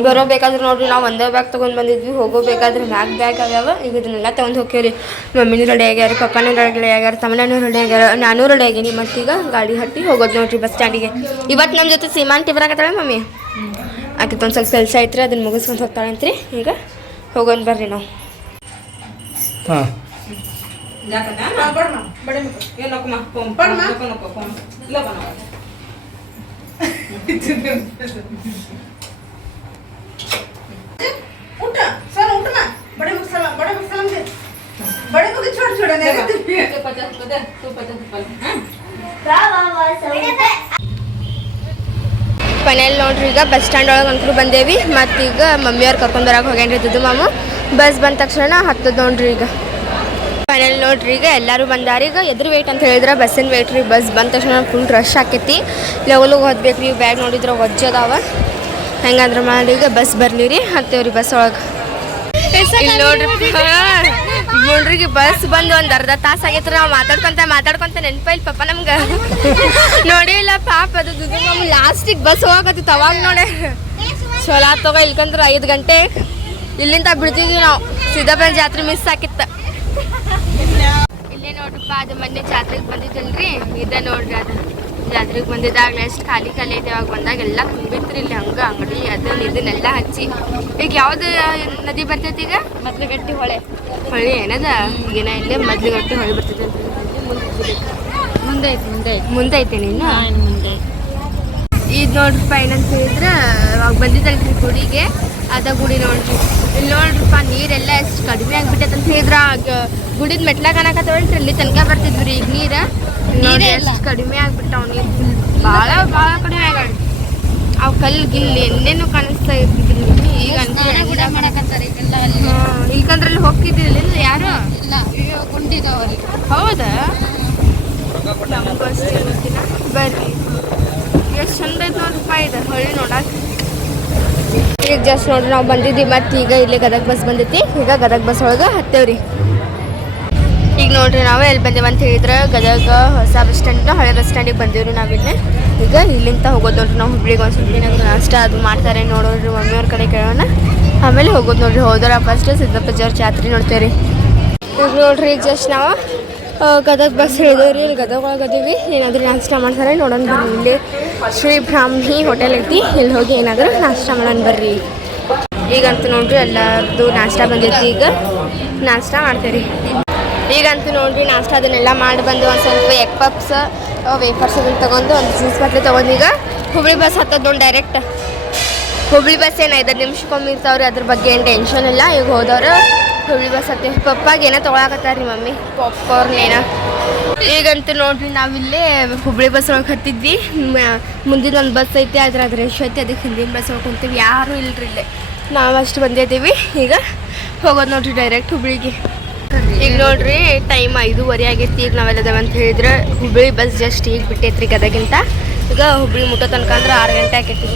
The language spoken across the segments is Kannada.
ಬರೋ ಬೇಕಾದ್ರೆ ನೋಡ್ರಿ ನಾವು ಒಂದೇ ಬ್ಯಾಗ್ ತೊಗೊಂಡು ಬಂದಿದ್ವಿ ಹೋಗೋಬೇಕಾದ್ರೆ ನಾಲ್ಕು ಬ್ಯಾಗ್ ಆಗ್ಯಾವ ಈಗ ಇದನ್ನೆಲ್ಲ ತೊಗೊಂಡು ಹೋಗ್ಯವ್ರಿ ಮಮ್ಮಿನೂ ರೆಡಿ ಆಗ್ಯಾರ ಪಪ್ಪನೂ ರೆಡಿ ಆಗ್ಯಾರ ತಮ್ಮನೂ ರೆಡಿ ಆಗ್ಯಾರ ನಾನು ರೆಡಿ ಆಗೀನಿ. ಮತ್ತೀಗ ಗಾಡಿ ಹತ್ತಿ ಹೋಗೋದು ನೋಡ್ರಿ ಬಸ್ ಸ್ಟ್ಯಾಂಡಿಗೆ ಇವತ್ತು ನಮ್ಮ ಜೊತೆ ಸೀಮಾಂಟಿ ಬರಾಕತ್ತಾಳೆ ಮಮ್ಮಿ? ಆಕಿತ್ತು ಒಂದು ಸ್ವಲ್ಪ ಕೆಲಸ ಐತ್ರಿ ಅದನ್ನು ಮುಗಿಸ್ಕೊಂಡು ಹೋಗ್ತಾಳೆ ಅಂತ್ರಿ ಈಗ ಹೋಗೋಣ ಬರ್ರಿ ನಾವು. ಹಾಂ. ಮನೇಲಿ ನೋಡ್ರಿ ಈಗ ಬಸ್ ಸ್ಟ್ಯಾಂಡ್ ಒಳಗೆ ಅಂತೂ ಬಂದೇವಿ. ಮತ್ತೀಗ ಮಮ್ಮಿಯವ್ರು ಕರ್ಕೊಂಡು ಬರಕ್ಕೆ ಹೋಗ್ಯಾನ್ರಿ ದುದ್ದು ಮಾಮು. ಬಸ್ ಬಂದ ತಕ್ಷಣ ಹತ್ತದ ನೋಡ್ರಿ ಈಗ. ಫೈನಲ್ ನೋಡ್ರಿ ಈಗ ಎಲ್ಲರೂ ಬಂದಾರ. ಈಗ ಎದ್ರು ವೆಯ್ಟ್ ಅಂತ ಹೇಳಿದ್ರೆ ಬಸ್ಸಿನ ವೆಯ್ಟ್ ರೀ. ಬಸ್ ಬಂದ ತಕ್ಷಣ ಫುಲ್ ರಶ್ ಆಕೈತಿ. ಲೆವಲಿಗೆ ಓದ್ಬೇಕು ರೀ ಬ್ಯಾಗ್ ನೋಡಿದ್ರೆ ಒಜ್ಜದಾವ ಹೆಂಗಂದ್ರೆ ಮಾಡಿ ಈಗ ಬಸ್ ಬರಲಿ ರೀ ಹತ್ತೇವ್ರಿ ಬಸ್ ಒಳಗೆ. ಇಲ್ಲಿ ನೋಡ್ರಿ ನೋಡ್ರಿಗೆ ಬಸ್ ಬಂದು ಒಂದು ಅರ್ಧ ತಾಸು ಆಗೈತ್ರಿ ನಾವು ಮಾತಾಡ್ಕೊಂತ ಮಾತಾಡ್ಕೊಂತ ನೆನಪ ಇಲ್ಲ ಪಪ್ಪ ನಮ್ಗೆ. ನೋಡಿ ಇಲ್ಲ ಪಾಪ ಅದು ನಮ್ಮ ಲಾಸ್ಟಿಗೆ ಬಸ್ ಹೋಗತ್ತಿತ್ತು ತವಾಗ ನೋಡಿ. ಚೊಲಾ ತಗೋ, ಇಲ್ಕಂದ್ರೆ ಐದು ಗಂಟೆ ಇಲ್ಲಿಂದ ಬಿಡ್ತಿದ್ವಿ ನಾವು. ಸಿದ್ದಾಪುರ ಜಾತ್ರೆ ಮಿಸ್ ಆಕಿತ್ತು ಇಲ್ಲೇ ನೋಡ್ರಪ್ಪ, ಅದು ಮೊನ್ನೆ ಜಾತ್ರೆಗೆ ಬಂದಿದ್ದಲ್ರಿ? ಇದ ನೋಡ್ರಿ ಅದು. ಜಾತ್ರೆಗೆ ಬಂದಿದ್ದಾಗ ಎಷ್ಟು ಖಾಲಿ ಖಾಲಿ ಐತೆ ಅವಾಗ ಬಂದಾಗ ಎಲ್ಲ ತುಂಬಿತ್ರಿ ಇಲ್ಲಿ ಹಂಗೆ ಅಂಗಡಿ ಅದನ್ನ ಇದನ್ನೆಲ್ಲ ಹಚ್ಚಿ. ಈಗ ಯಾವ್ದು ನದಿ ಬರ್ತೈತಿ ಈಗ? ಮೊದ್ಲುಗಟ್ಟಿ ಹೊಳೆ. ಹೊಳೆ ಏನದ? ಈಗಿನ ಇಲ್ಲೇ ಮೊದ್ಲುಗಟ್ಟಿ ಹೊಳೆ ಬರ್ತೈತಿ ಅಂತ ಮುಂದೆ ಐತಿ ಮುಂದೆ ಐತಿ. ಮುಂದೆ ಐತೆ ನೀನು ಮುಂದೆ ಇದು ನೋಡ್ರಿ ಏನಂತ ಹೇಳಿದ್ರೆ ಅವಾಗ ಬಂದಿದ್ದಲ್ರಿ ಗುಡಿಗೆ. ಅದ ಗುಡಿ ನೋಡ್ರಿ. ಇಲ್ಲಿ ನೋಡ್ರಿಪ್ಪ ನೀರೆಲ್ಲ ಎಷ್ಟು ಕಡಿಮೆ ಆಗ್ಬಿಟ್ಟೈತೆ ಅಂತ ಹೇಳಿದ್ರ ಗುಡಿದ ಮೆಟ್ಲಾಗ ಅನ್ನಕತ್ತವಲ್ರಿ ಅಲ್ಲಿ ತನಕ ಬರ್ತಿದ್ವಿ ಈಗ ನೀರ. ನೀರು ಎಷ್ಟು ಕಡಿಮೆ ಆಗ್ಬಿಟ್ಟಾವ ನೀರು ಬಹಳ ಭಾಳ ಭಾಳ ಕಡಿಮೆ ಆಗಿ ಅವು ಕಲ್ಲು ಗಿಲ್ಲಿ ಎಣ್ಣೆನು ಕಾಣಿಸ್ತಾ ಇರ್ತಿದ್ರಿ ಈಗ ಇಲ್ಕಂದ್ರೆ ಅಲ್ಲಿ. ಹೋಗ್ತಿದ್ದಿಲ್ಲ ಯಾರು? ಹೌದಾ? ಬರ್ರಿ. ಎಷ್ಟು ಚಂದ ಐತೆ ನೋಡ್ರಪ್ಪ ಇದು. ಹೊಳ್ಳಿ ನೋಡಕ್ಕೆ ಈಗ ಜಸ್ಟ್ ನೋಡ್ರಿ ನಾವು ಬಂದಿದ್ವಿ ಮತ್ತೆ ಈಗ ಇಲ್ಲಿ ಗದಗ ಬಸ್ ಬಂದೈತಿ. ಈಗ ಗದಗ ಬಸ್ ಒಳಗೆ ಹತ್ತೇವ್ರಿ. ಈಗ ನೋಡ್ರಿ ನಾವು ಎಲ್ಲಿ ಬಂದೇವೆ ಅಂತ ಹೇಳಿದ್ರೆ, ಗದಗ ಹೊಸ ಬಸ್ ಸ್ಟ್ಯಾಂಡ್ ಹಳೆ ಬಸ್ ಸ್ಟ್ಯಾಂಡಿಗೆ ಬಂದೇವ್ರಿ ನಾವಿಲ್ಲೇ ಈಗ ಇಲ್ಲಿಂದ ಹೋಗೋದು ನೋಡ್ರಿ ನಾವು ಹುಬ್ಳಿಗೆ ಒಂದು ಸ್ವಲ್ಪ ಏನಾದ್ರು ನಾಷ್ಟ ಅದು ಮಾಡ್ತಾರೆ ನೋಡೋರಿ ಮಮ್ಮಿಯವ್ರ ಕಡೆ ಕೇಳೋಣ. ಆಮೇಲೆ ಹೋಗೋದು ನೋಡ್ರಿ, ಹೋದ್ರ ಫಸ್ಟ್ ಸಿದ್ದಪ್ಪಜ್ಜವ್ರ ಜಾತ್ರೆ ನೋಡ್ತೇವ್ರಿ. ಈಗ ನೋಡ್ರಿ ಜಸ್ಟ್ ನಾವು ಗದಗ ಬಸ್ ಹೇಳಿದೇವ್ರಿ ಇಲ್ಲಿ ಗದಗ ಒಳಗೆ ಅದೀವಿ, ಏನಾದರೂ ನಾಷ್ಟ ಮಾಡ್ತಾರೆ ನೋಡೋಣ ಬರ್ರಿ ಇಲ್ಲಿ. ಶ್ರೀ ಬ್ರಾಹ್ಮಿ ಹೋಟೆಲ್ ಐತಿ ಇಲ್ಲಿ ಹೋಗಿ ಏನಾದರೂ ನಾಷ್ಟ ಮಾಡೋಣ ಬರ್ರಿ. ಈಗಂತೂ ನೋಡ್ರಿ ಎಲ್ಲರದ್ದು ನಾಷ್ಟ ಬಂದೈತಿ ಈಗ. ನಾಷ್ಟ ಮಾಡ್ತೀರಿ ಈಗಂತೂ ನೋಡ್ರಿ ನಾಷ್ಟ ಅದನ್ನೆಲ್ಲ ಮಾಡಿ ಬಂದು ಒಂದು ಸ್ವಲ್ಪ ಎಗ್ ಪಪ್ಸ್ ವೇಫರ್ಸ್ ಅದನ್ನ ತೊಗೊಂಡು ಒಂದು ಜ್ಯೂಸ್ ಬಾಟ್ಲಿ ತೊಗೊಂಡು ಈಗ ಹುಬ್ಳಿ ಬಸ್ ಹತ್ತದ್ ನೋಡಿ ಡೈರೆಕ್ಟ್ ಹುಬ್ಳಿ ಬಸ್ ಏನು ಐದು ನಿಮಿಷಕ್ಕೊಮ್ಮೆ ಇರ್ತಾವ್ರಿ, ಅದ್ರ ಬಗ್ಗೆ ಏನು ಟೆನ್ಷನ್ ಇಲ್ಲ. ಈಗ ಹೋದವ್ರು ಹುಬ್ಳಿ ಬಸ್ ಹತ್ತಿ ಪಪ್ಪಾಗ ಏನೋ ತೊಗೊಳಕತ್ತಾರ ಮಮ್ಮಿ. ಪಾಪ್ಕಾರ್ನ್ ಏನ? ಈಗಂತೂ ನೋಡ್ರಿ, ನಾವಿಲ್ಲೇ ಹುಬ್ಳಿ ಬಸ್ ಒಳಗೆ ಹತ್ತಿದ್ವಿ. ಮುಂದಿನ ಒಂದು ಬಸ್ ಐತಿ ಆದ್ರೆ ಅದ್ರ ರಶ್ ಐತಿ, ಅದಕ್ಕೆ ಹಿಂದಿನ ಬಸ್ ಒಳಗೆ ಕುಂತೀವಿ. ಯಾರೂ ಇಲ್ರಿ ಇಲ್ಲೇ. ನಾವು ಅಷ್ಟು ಬಂದಿದ್ದೀವಿ ಈಗ ಹೋಗೋದು ನೋಡ್ರಿ ಡೈರೆಕ್ಟ್ ಹುಬ್ಳಿಗೆ. ಈಗ ನೋಡ್ರಿ ಟೈಮ್ ಐದೂವರೆ ಆಗೈತಿ. ಈಗ ನಾವೆಲ್ಲದವ ಅಂತ ಹೇಳಿದ್ರೆ, ಹುಬ್ಳಿ ಬಸ್ ಜಸ್ಟ್ ಈಗ ಬಿಟ್ಟೈತ್ರಿ ಗದಗಿಂತ. ಈಗ ಹುಬ್ಳಿ ಮುಟ್ಟೋ ತನಕ ಅಂದ್ರೆ ಆರು ಗಂಟೆ ಆಕೈತಿ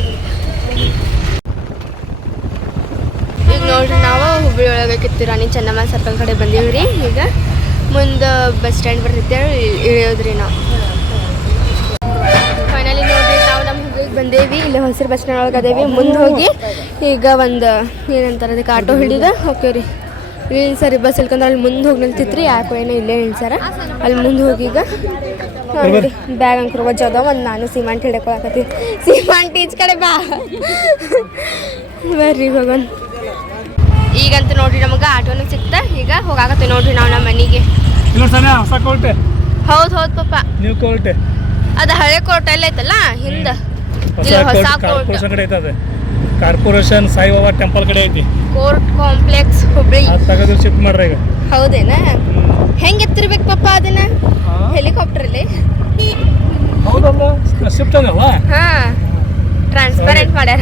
ಈಗ ನೋಡ್ರಿ, ನಾವು ಹುಬ್ಳಿ ಒಳಗೆ ರಾಣಿ ಚೆನ್ನಮ್ಮ ಸರ್ಕಲ್ ಕಡೆ ಬಂದೀವಿ ರೀ ಈಗ ಮುಂದೆ ಬಸ್ ಸ್ಟ್ಯಾಂಡ್ ಬರ್ತೈತೆ ಇಳಿಯೋದ್ರಿ ನಾವು ಫೈನಲಿ ನೋಡ್ರಿ, ನಾವು ನಮ್ಮ ಹುಬ್ಳಿಗೆ ಬಂದೇವಿ, ಇಲ್ಲಿ ಹೊಸರು ಬಸ್ ಸ್ಟ್ಯಾಂಡ್ ಒಳಗೆ ಅದೇವಿ. ಮುಂದೆ ಹೋಗಿ ಈಗ ಒಂದು, ಏನಂತಾರೆ ಅದಕ್ಕೆ ಆಟೋ ಹಿಡಿದ, ಓಕೆ ರೀ. ಇಲ್ಲಿ ಸರಿ ಬಸ್ ಇಲ್ಕಂದ್ರೆ ಅಲ್ಲಿ ಮುಂದೆ ಹೋಗಿ ನಿಲ್ತಿತ್ರಿ ಯಾಕೋ ಏನೋ ಇಲ್ಲೇ ನಿಲ್ಸಾರ. ಅಲ್ಲಿ ಮುಂದೆ ಹೋಗಿ ಈಗ ಬ್ಯಾಗ್ ಅಂಕರ್ ವಜ್ಜದ ಒಂದು ನಾನು ಸಿಮೆಂಟ್ ಹಿಡ್ಕೊಳಕತ್ತೀನಿ ಸಿಮೆಂಟ್ ಈಚ್ ಕಡೆ ಬಾ. ಬರ್ರಿ ಹೋಗೋಣ. ಈಗಂತೂ ನೋಡ್ರಿ ನಮಗೆ ಆಟೋನು ಸಿಕ್ತ, ಈಗ ಹೋಗಾಕತ್ತೀವಿ ನೋಡ್ರಿ ನಾವು ನಮ್ಮ ಮನೆಗೆ. ಇಲ್ಲ ಹೊಸ ಕೋರ್ಟ್ ಹೌದು ಹೌದು ಪಪ್ಪ. ನ್ಯೂ ಕೋರ್ಟ್ ಅದು ಹಳೆ ಕೋರ್ಟ್ ಎಲ್ಲ ಐತಲ್ಲ ಹಿಂದೆ? ಇಲ್ಲ ಹೊಸ ಕಾರ್ಪೊರೇಷನ್ ಕಡೆ ಐತೆ ಅದು. ಕಾರ್ಪೊರೇಷನ್ ಸಾಯಿಬಾಬಾ ಟೆಂಪಲ್ ಕಡೆ ಐತಿ. Court complex Hubli. ಅದು ತೆಗೆದು ಶಿಫ್ಟ್ ಮಾಡ್ರಿ ಈಗ. ಹೌದೇನಾ? ಹೆಂಗೆ ಎತ್ತಿರ್ಬೇಕು ಪಪ್ಪ ಅದನ್ನ? ಹೆಲಿಕಾಪ್ಟರಲ್ಲಿ ಹೌದಲ್ಲ ಶಿಫ್ಟ್ ಅದಲ್ಲ ಹಾ. ಟ್ರಾನ್ಸ್ಪರೆಂಟ್ ಮಾಡ್ಯಾರ.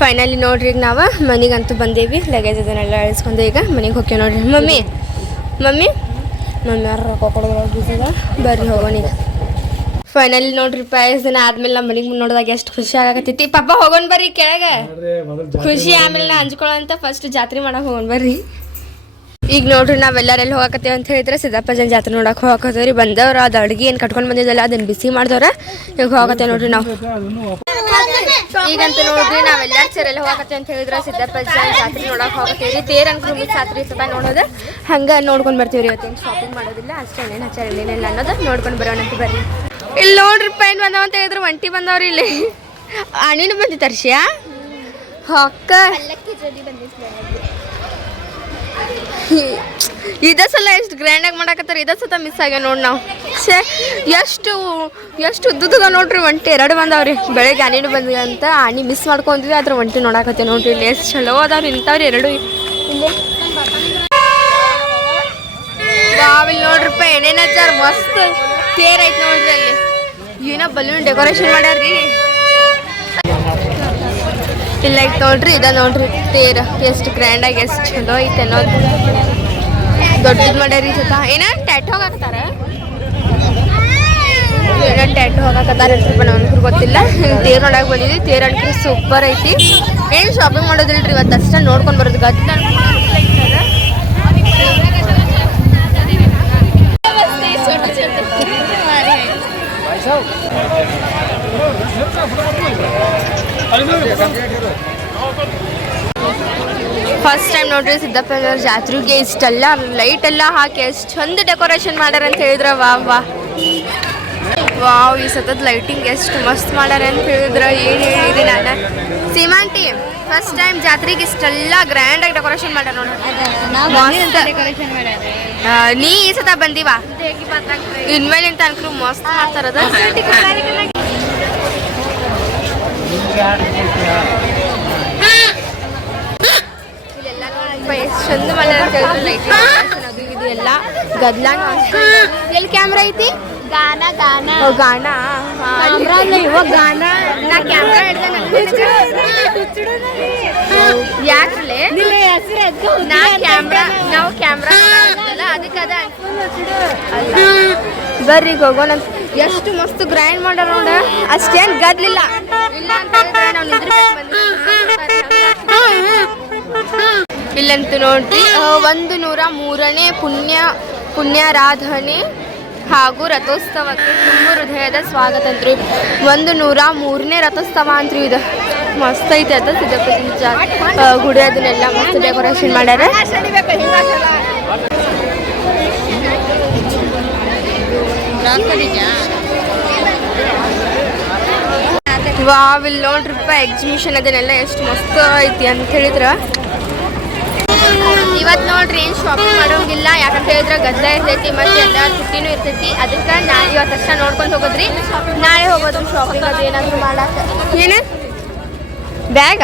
ಫೈನಲಿ ನೋಡ್ರಿ ಈಗ ನಾವು ಮನೆಗಂತೂ ಬಂದೇವಿ ಲಗೇಜ್ ಅದನ್ನೆಲ್ಲ ಅಳಿಸ್ಕೊಂಡು ಈಗ ಮನೆಗೆ ಹೋಗ್ತೀವಿ ನೋಡ್ರಿ. Mummy mummy? ಮಮ್ಮಿ ಯಾರು ರೊಕ್ಕ ಬರ್ರಿ ಹೋಗೋಣ ಈಗ. ಫೈನಲಿ ನೋಡ್ರಿ ಪಾಯಸ್ ದಿನ ಆದ್ಮೇಲೆ ನಮ್ಮ ಮನೆಗೆ ನೋಡಿದಾಗ ಎಷ್ಟು ಖುಷಿ ಆಗಕತ್ತೈತಿ. ಪಾಪ ಹೋಗೋಣ ಬರ್ರಿ ಕೆಳಗೆ. ಖುಷಿ ಆಮೇಲೆ ನಾ ಹಂಚ್ಕೊಳ್ಳೋ ಅಂತ ಫಸ್ಟ್ ಜಾತ್ರೆ ಮಾಡೋಕೆ ಹೋಗೋಣ ಬರ್ರಿ. ಈಗ ನೋಡ್ರಿ, ನಾವೆಲ್ಲರೂ ಎಲ್ಲಿ ಹೋಗಕತ್ತೇವೆ ಅಂತ ಹೇಳಿದ್ರೆ ಸಿದ್ದಪ್ಪಜನ ಜಾತ್ರೆ ನೋಡಕ್ಕೆ ಹೋಗಕತ್ತೇವ್ರಿ. ಬಂದವ್ರು, ಅದು ಅಡ್ಗೆ ಏನು ಕಟ್ಕೊಂಡು ಬಂದಿದ್ದಲ್ಲ ಅದನ್ನ ಬಿಸಿ ಮಾಡಿದವ್ರ ಈಗ ಹೋಗತ್ತೇವೆ ನೋಡ್ರಿ ನಾವು. ಈಗಂತ ನೋಡ್ರಿ, ನಾವೆಲ್ಲರೂ ಸೇರೆಲ್ಲ ಹೋಗತ್ತೇವೆ ಅಂತ ಹೇಳಿದ್ರೆ ಸಿದ್ದಪ್ಪಜನ ಜಾತ್ರೆ ನೋಡಕ್ಕೆ ಹೋಗತ್ತೇವ್ರಿ ತೇರ್ ಅನ್ಕೊಂಡು ಜಾತ್ರೆ ಸತ ನೋಡೋದು. ಹಂಗೆ ನೋಡ್ಕೊಂಡು ಬರ್ತೀವ್ರಿ ಇವತ್ತೇನು ಶಾಪಿಂಗ್ ಮಾಡೋದಿಲ್ಲ, ಅಷ್ಟೇ ಏನೇನು ಹಚ್ಚಾರ ಅನ್ನೋದು ನೋಡ್ಕೊಂಡು ಬರೋಣ ಅಂತ ಬರ್ರಿ. ಇಲ್ಲಿ ನೋಡ್ರಿ ಪೈನ್ ಬಂದವ ಅಂತ ಹೇಳಿದ್ರೆ ಒಂಟಿ ಬಂದವ್ರಿ ಇಲ್ಲಿ. ಅಣಿನೂ ಅಲ್ಲಕ್ಕೆ ಅರ್ಷಿಯಾ ಅಕ್ಕ ಇದ ಸಲ ಎಷ್ಟು ಗ್ರ್ಯಾಂಡಾಗಿ ಮಾಡಾಕತ್ತಾರ ಇದ ಸತ ಮಿಸ್ ಆಗ್ಯಾವ ನೋಡಿ ನಾವು. ಛೇ, ಎಷ್ಟು ಎಷ್ಟು ಉದ್ದದ ನೋಡ್ರಿ ಒಂಟಿ, ಎರಡು ಬಂದಾವ್ರಿ. ಬೆಳಿಗ್ಗೆ ಆನಿನೂ ಬಂದ್ವಿ ಅಂತ ಮಿಸ್ ಮಾಡ್ಕೊಂತೀವಿ ಅದ್ರ ಒಂಟಿ ನೋಡಾಕತ್ತೆ ನೋಡ್ರಿ, ಇಲ್ಲಿ ಎಷ್ಟು ಚಲೋ ಅದಾವ್ರಿ ಇಂಥವ್ರಿ ಎರಡು. ಇಲ್ಲಿ. ಇಲ್ಲಿ ನೋಡ್ರಿಪ್ಪ ಏನೇನು ಮಸ್ತ್ ತೇರ್ ಐತೆ ನೋಡ್ರಿ ಅಲ್ಲಿ. ಏನೋ ಬಲೂನ್ ಡೆಕೋರೇಷನ್ ಮಾಡ್ಯಾರ್ರಿ. ಇಲ್ಲ ಐತೆ ನೋಡ್ರಿ, ಇದ ನೋಡ್ರಿ, ತೇರ, ಎಷ್ಟು ಗ್ರ್ಯಾಂಡಾಗಿ ಎಷ್ಟು ಚಲೋ ಐತೆ ಅನ್ನೋದು. ದೊಡ್ಡದು ಮಾಡ್ಯಾರಿ ಸುತ್ತ ಏನ ಟ್ಯಾಟ್ ಹೋಗಾಕತ್ತಾರ ಏನೋ ಟ್ಯಾಟ್ ಹೋಗಾಕತ್ತಾರ ಸ್ವಲ್ಪ ನಮ್ಗೆ ಗೊತ್ತಿಲ್ಲ. ತೇರ್ ನೋಡಕ್ ಬಂದಿದ್ವಿ, ತೇರ್ ಅನ್ಕಿ ಸೂಪರ್ ಐತಿ. ಏನು ಶಾಪಿಂಗ್ ಮಾಡೋದಿಲ್ರಿ ಇವತ್ತು? ಅಷ್ಟೇ ನೋಡ್ಕೊಂಡು ಬರೋದು ಗದ್ದ ಫಸ್ಟ್ ಟೈಮ್ ನೋಡ್ರಿ ಸಿದ್ದಪ್ಪನವ್ರ ಜಾತ್ರೆಗೆ ಇಷ್ಟೆಲ್ಲ ಲೈಟ್ ಎಲ್ಲ ಹಾಕಿ ಎಷ್ಟು ಚಂದ ಡೆಕೋರೇಷನ್ ಮಾಡ್ಯಾರ ಅಂತ ಹೇಳಿದ್ರ ವಾ ವಾ. ವಾವ್ ಈ ಸತದ ಲೈಟಿಂಗ್ ಎಷ್ಟು ಮಸ್ತ್ ಮಾಡ್ಯಾರ ಅಂತ ಹೇಳಿದ್ರ ಏನು ಹೇಳಿದ್ರಿ ನಾನು? ಸೀಮಾಂಟಿ ಫಸ್ಟ್ ಟೈಮ್ ಜಾತ್ರೆಗೆ ಇಷ್ಟೆಲ್ಲ ಗ್ರ್ಯಾಂಡಾಗಿ ಡೆಕೋರೇಷನ್ ಮಾಡ್ಯಾರ ಆ, ನೀ ಈ ಸತ ಬಂದಿವಾ? ಇನ್ಮೇಲಿಂದ ಅನ್ಕ್ರು ಮಸ್ತ್ ಮಾಡ್ತಾರದ ಚಂದ ಹೇಳಿದ್ರು ಲೈಟಿಂಗ್ ಅದು ಇದು ಎಲ್ಲ ಗದ್ಲಾನು ಅಷ್ಟೇ ಎಲ್ಲಿ ಕ್ಯಾಮ್ರಾ ಐತಿ ಗಾನ. ಗಾನ ಗಾನ ಇವಾಗ ಗಾನ ನಾ ಕ್ಯಾಮ್ರಾ ಹಿಡ್ದೆ ಯಾಕ್ರಲೆ ನಾ ಕ್ಯಾಮ್ರಾ ನಾವು ಕ್ಯಾಮ್ರಾ ಅದಕ್ಕೆ ಅದ. ಅಲ್ಲ ಬರ್ರಿ ಹೋಗೋಣ ಅಂತ. ಎಷ್ಟು ಮಸ್ತ್ ಗ್ರೈಂಡ್ ಮಾಡ್ಯಾರ ನೋಡ. ಅಷ್ಟೇನ್ ಗದ್ಲಿಲ್ಲ. ಇಲ್ಲ ಅಂತ ಹೇಳಿದ್ರೆ ನಾವು ಇಲ್ಲಂತೂ ನೋಡ್ರಿ ಒಂದು ನೂರ ಮೂರನೇ ಪುಣ್ಯ ಪುಣ್ಯಾರಾಧನೆ. ಹಾಗೂ ರಥೋತ್ಸವಕ್ಕೆ ತುಂಬ ಹೃದಯದ ಸ್ವಾಗತ ಅಂತ್ರಿ ಒಂದು ನೂರ ಮೂರನೇ ರಥೋತ್ಸವ ಅಂತ್ರಿ ಇದು. ಮಸ್ತ್ ಐತೆ ಅದ ಸಿದ್ದಪ್ಪನ ಗುಡಿ ಅದನ್ನೆಲ್ಲ ಮಸ್ತ್ ಡೆಕೋರೇಷನ್ ಮಾಡ್ಯಾರ. ವಾವ್, ಇಲ್ಲಿ ನೋಡ್ರಿಪ್ಪ ಎಕ್ಸಿಬಿಷನ್ ಅದನ್ನೆಲ್ಲ ಎಷ್ಟು ಮಸ್ತ್ ಐತಿ ಅಂತ ಹೇಳಿದ್ರ. ಇವತ್ತು ನೋಡ್ರಿ ಏನು ಶಾಪಿಂಗ್ ಮಾಡೋಂಗಿಲ್ಲ. ಯಾಕಂತ ಹೇಳಿದ್ರೆ ಗದ್ದ ಇರ್ತೈತಿ ಮತ್ತೆ ಎಲ್ಲ ತುಟ್ಟಿನೂ ಇರ್ತೈತಿ. ಅದಕ್ಕೆ ನಾ ಇವತ್ತು ಅಷ್ಟ ನೋಡ್ಕೊಂಡು ಹೋಗೋದ್ರಿ. ನಾಳೆ ಹೋಗೋದು ಶಾಪಿಂಗ್ ಅದು ಏನಾದ್ರು ಮಾಡಾಕ. ಏನು? ಬ್ಯಾಗ?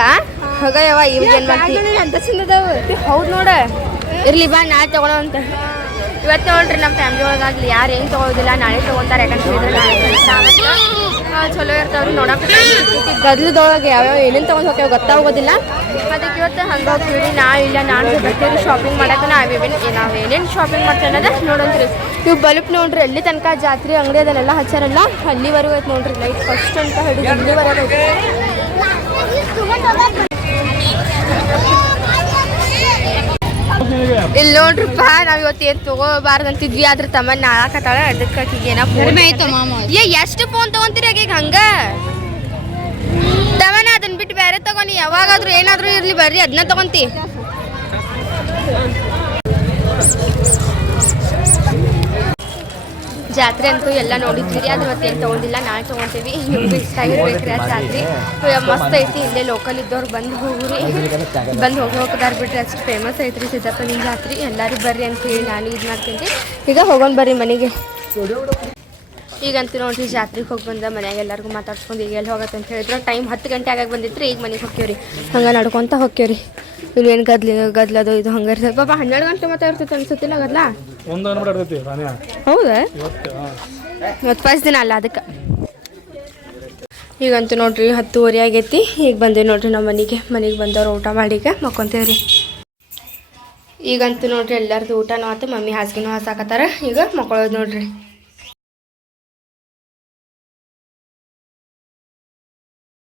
ಹೋಗಯವ ಇವಾಗ ಏನು ಮಾಡ್ತೀವಿ ಅಂತ ಚಂದದವು ಹೌದು ನೋಡ. ಇರ್ಲಿ ಬಾ ನಾಳೆ ತಗೊಳ್ಳೋ ಅಂತ. ಇವತ್ತು ನೋಡ್ರಿ ನಮ್ಮ ಫ್ಯಾಮಿಲಿ ಒಳಗಾಗ್ಲಿ ಯಾರು ಏನು ತೊಗೊಳೋದಿಲ್ಲ ನಾಳೆ ತಗೊಂತಾರೆ ಯಾಕಂತ ಹೇಳಿದ್ರೆ ನಾಳೆ ಚಲೋ ಇರ್ತಾವ್ರಿ ನೋಡಕ್ಕೆ ಗದ್ಲದೊಳಗೆ ಯಾವ್ಯಾವ ಏನೇನು ತೊಗೊಂಡು ಹೋಗ್ತೇವೆ ಗೊತ್ತಾಗೋದಿಲ್ಲ. ಅದಕ್ಕೆ ಇವತ್ತು ಹಂಗೆ ಹೋಗ್ತೀವಿ ನಾ ಇಲ್ಲ ನಾನು ಬರ್ತೀವಿ ಶಾಪಿಂಗ್ ಮಾಡಕ್ಕೆ ನಾವೇವೇನು ನಾವು ಏನೇನು ಶಾಪಿಂಗ್ ಮಾಡ್ತೇನೆ ಅನ್ನೋದು ನೋಡಂತ್ರಿ ಇವು ಬಲ್ಪ್ ನೋಡ್ರಿ ಅಲ್ಲಿ ತನಕ ಜಾತ್ರೆ ಅಂಗಡಿ ಅದನ್ನೆಲ್ಲ ಹಚ್ಚಾರಲ್ಲ ಅಲ್ಲಿವರೆಗೂ ಐತೆ ನೋಡ್ರಿ ಲೈಟ್ ಫಸ್ಟ್ ಅಂತ ಹೇಳಿ ಇಲ್ಲಿವರೆಗೂ ಇಲ್ಲಿ ನೋಡ್ರಿಪ್ಪ ನಾವ್ ಇವತ್ತು ಏನ್ ತಗೋಬಾರ್ದಂತಿದ್ವಿ ಆದ್ರ ತಮ್ಮ ನಾಳಕತ್ತಾಳ ಅದಕ್ಕೆ ಏನೋ ಫೋನ್ ಆಯ್ತು ಮಾಮ ಏ ಎಷ್ಟು ಫೋನ್ ತಗೊಂತೀರಿ ಆಕಿಗೆ ಹಂಗ? ತವನ ಅದನ್ನ ಬಿಟ್ಟು ಬೇರೆ ತಗೋನಿ ಯಾವಾಗಾದ್ರೂ ಏನಾದ್ರೂ ಇರ್ಲಿ ಬರ್ರಿ ಅದನ್ನ ತಗೊಂತಿ. ಜಾತ್ರೆ ಅಂತೂ ಎಲ್ಲ ನೋಡಿದ್ವಿ ರೀ ಮತ್ತೇನು ತೊಗೊಂಡಿಲ್ಲ, ನಾಳೆ ತೊಗೊಂತೀವಿ. ನಿಮ್ಗೆ ಇಷ್ಟ ಆಗಿರ್ಬೇಕ್ರಿ ಆ ಜಾತ್ರೆ. ಮಸ್ತ್ ಐತಿ, ಇಲ್ಲೇ ಲೋಕಲ್ ಇದ್ದವ್ರು ಬಂದು ಹೋಗ್ರಿ. ಬಂದು ಹೋಗಿ ಹೋಗ್ತಾರೆ ಬಿಟ್ರಿ ಅಷ್ಟು ಫೇಮಸ್ ಐತ್ರಿ ಸಿದ್ದಪ್ಪನ ಜಾತ್ರೆ. ಎಲ್ಲರಿಗೂ ಬರ್ರಿ ಅಂತ ಹೇಳಿ ನಾನು ಇದು ಮಾಡ್ತೀನಿ. ಈಗ ಹೋಗೋಣ ಬರ್ರಿ ಮನೆಗೆ. ಈಗಂತೂ ನೋಡ್ರಿ ಜಾತ್ರೆಗೆ ಹೋಗಿ ಬಂದ ಮನ್ಯಾಗ ಎಲ್ಲರಿಗೂ ಮಾತಾಡ್ಸ್ಕೊಂಡು ಈಗ ಎಲ್ಲಿ ಹೋಗತ್ತೆ ಅಂತ ಹೇಳಿದ್ರೆ. ಟೈಮ್ ಹತ್ತು ಗಂಟೆ ಆಗಾಗ ಬಂದಿತ್ತು ಈಗ ಮನೆಗೆ ಹೋಗ್ಯವ್ರಿ ಹಂಗೆ ನಡ್ಕೊತ ಹೋಗ್ಯವ್ರಿ ಇಲ್ಲೇನು ಗದ್ಲಿ ಗದ್ಲದು ಇದು ಹಂಗೆ ಇರ್ತದೆ. ಪಾಪ ಹನ್ನೆರಡು ಗಂಟೆ ಮತ್ತೆ ಇರ್ತೈತೆ ಅನ್ಸುತ್ತಿಲ್ಲ ಗದ್ಲ? ಹೌದಾ? ಇವತ್ತು ಫಸ್ಟ್ ದಿನ ಅಲ್ಲ ಅದಕ್ಕೆ. ಈಗಂತೂ ನೋಡ್ರಿ ಹತ್ತುವರೆ ಆಗೈತಿ. ಈಗ ಬಂದೇವಿ ನೋಡ್ರಿ ನಮ್ಮ ಮನೆಗೆ. ಮನೆಗೆ ಬಂದವ್ರು ಊಟ ಮಾಡೀಗ ಮಕ್ಕೊಂತೇವ್ರಿ. ಈಗಂತೂ ನೋಡ್ರಿ ಎಲ್ಲರದು ಊಟನೂ ಆತು ಮಮ್ಮಿ ಹಾಸಿಗೆನೂ ಹಾಸಾಕತ್ತಾರ. ಈಗ ಮಕ್ಕಳೋದು ನೋಡ್ರಿ.